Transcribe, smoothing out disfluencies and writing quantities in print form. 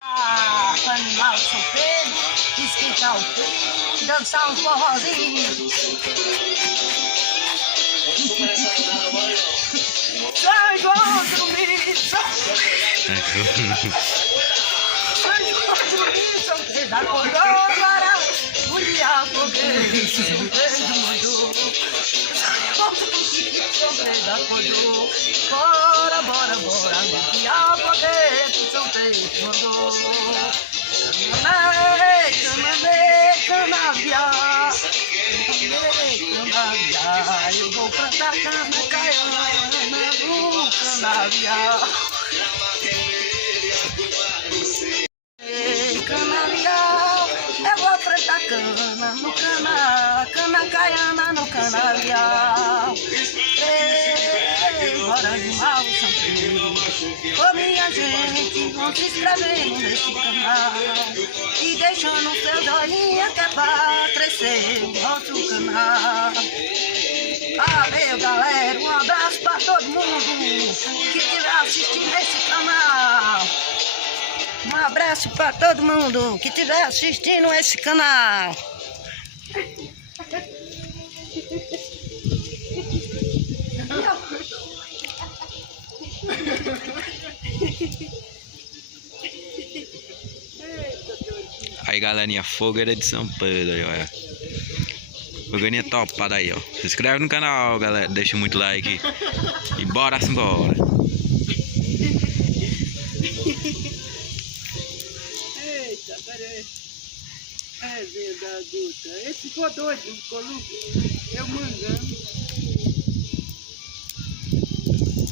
Pro animal de São Pedro, esquentar o frio, dançar um forrozinho. São João dormir, São João São Pedro acordou para o dia poder, São Pedro mandou. São Pedro acordou, bora, bora, bora, o dia poder, São Pedro mandou. Canaviar, canaviar, eu vou plantar cana caiana no canaviar. Canavial, eu vou plantar cana no cana caiana no canavial. Bora animal São Pedro, ô minha gente, vão se inscrevendo nesse canal e deixando seu joinha que é pra crescer o nosso canal. Valeu galera, um abraço pra todo mundo que estiver assistindo esse canal. Um abraço pra todo mundo que estiver assistindo esse canal. Aí galerinha, fogueira de São Pedro aí, olha. Fogueirinha topada aí, ó. Se inscreve no canal, galera. Deixa muito like. E bora simbora. Eita, peraí. É venda adulta. Esse ficou doido, ficou louco. Eu mangando.